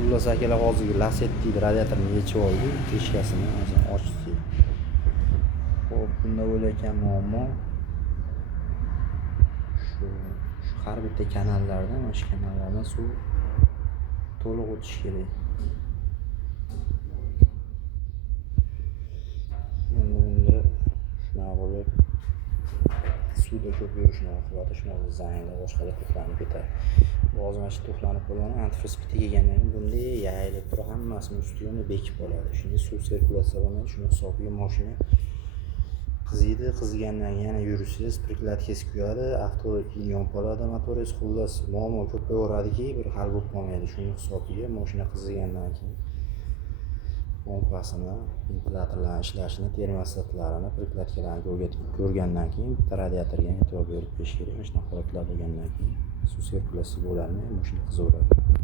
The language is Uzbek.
Xullas akalar hozirgi Lacetti radiatorni yechib oldik, teshkasini ochdik. Xo'p, bunda bo'layotgan muammo shu har bitta kanallardan, mana shu kanallardan suv to'liq o'tishi kerak. Bunda shunaqa bo'lib suvda ko'p yurishni oqibati shunaqa zanglar boshqalar to'xlanib ketadi. Hozir mana shu to'xlanib qolgan antifriz bitta kelgandan keyin bunday yayilib turib hammasini ustiga bekib oladi. Shunda suv sirkulyatsiya bo'lmaydi. Shuni hisobiga mashina qiziydi, qizigandan keyin yana yurishsiz, prikladkasi kuyadi, avto yonib qoladi motoringiz. Xullas muammo ko'payaveradiki, bir hal bo'lib qolmaydi. Shuni hisobiga mashina qizigandan keyin pompasini, ventilatorlarni ishlashini, termostlarini, prikladkalarni ko'rgandan keyin bitta radiatorga e'tibor berib berish kerak. Mana shunaqa holatlar bo'lgandan keyin suv sirkulyatsiyasi bo'ladimi, mashina qizaveradi.